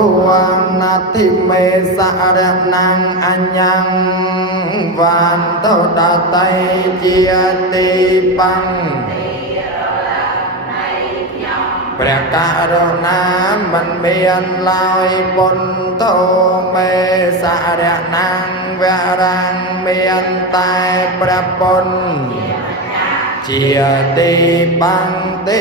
puang nati me sare nang anyang van to da tay chia ti băng ព្រះករុណាមិនមានឡើយបុណ្យតោមេសារៈណាំវរាំងមានតែព្រះពុទ្ធជាទីបង្ទា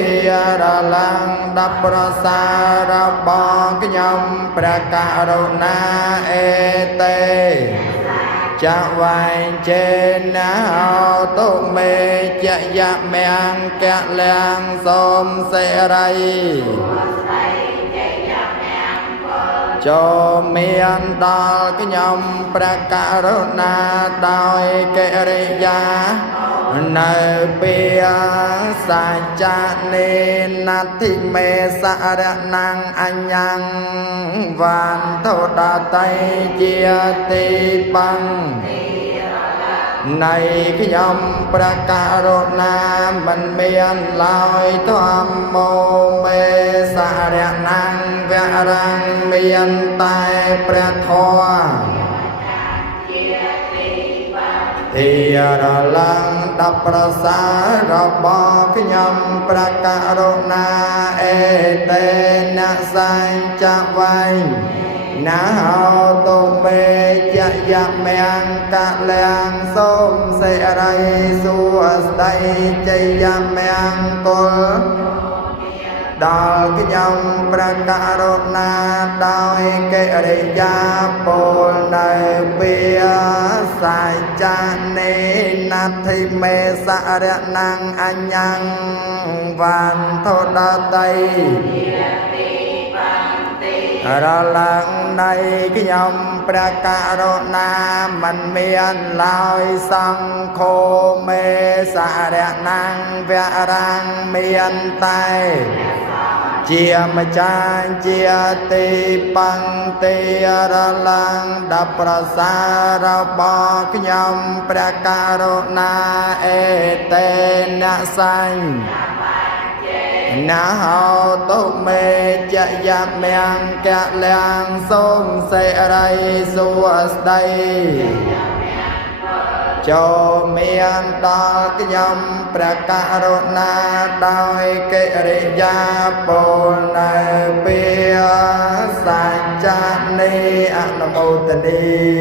រឡើងដល់ប្រសាររបស់ខ្ញុំព្រះករុណាអេតេ ចាវ៉ៃចេណាតុមេចយៈមង្គកលាំងសូមសេរីចូលមានដល់ខ្ញុំព្រះករុណាដោយកិរិយានៅពេលសច្ចនេនតិមេសារៈណាំងអញ្ញងវានទដតៃជាទីបង្ នៃខ្ញុំព្រះករុណាមិនមានឡើយធម្មោមេសារៈណាំងវរាំងមានតែព្រះធម៌ទីរឡើងដល់ប្រសាររបស់ខ្ញុំព្រះករុណាអេតេនសញ្ចវៃ ណាហោតុមេចយៈមង្គកលាំងសូមសេរីសួស្តីចយៈមង្គលដល់ខ្ញុំព្រះករុណាដោយកិរិយាពលនៅពេលសច្ចនេនតិមេសារៈណាំងអញ្ញងវានទដតៃ រឡើងនៃខ្ញុំព្រះករុណាមិនមានឡើយសង្ឃោមេសារៈណាំងវរាំងមានតែជាម្ចាស់ជាទីបង្ទារឡើងដល់ប្រសាររបស់ខ្ញុំព្រះករុណាអេតេនសញ្ញ ណាហោតុមេចយៈមង្គកលាំងសូមសេរីសួស្តីចូលមានដល់ខ្ញុំព្រះករុណាដោយកិរិយាពលនៅពេលសច្ចនេអនុមោទនី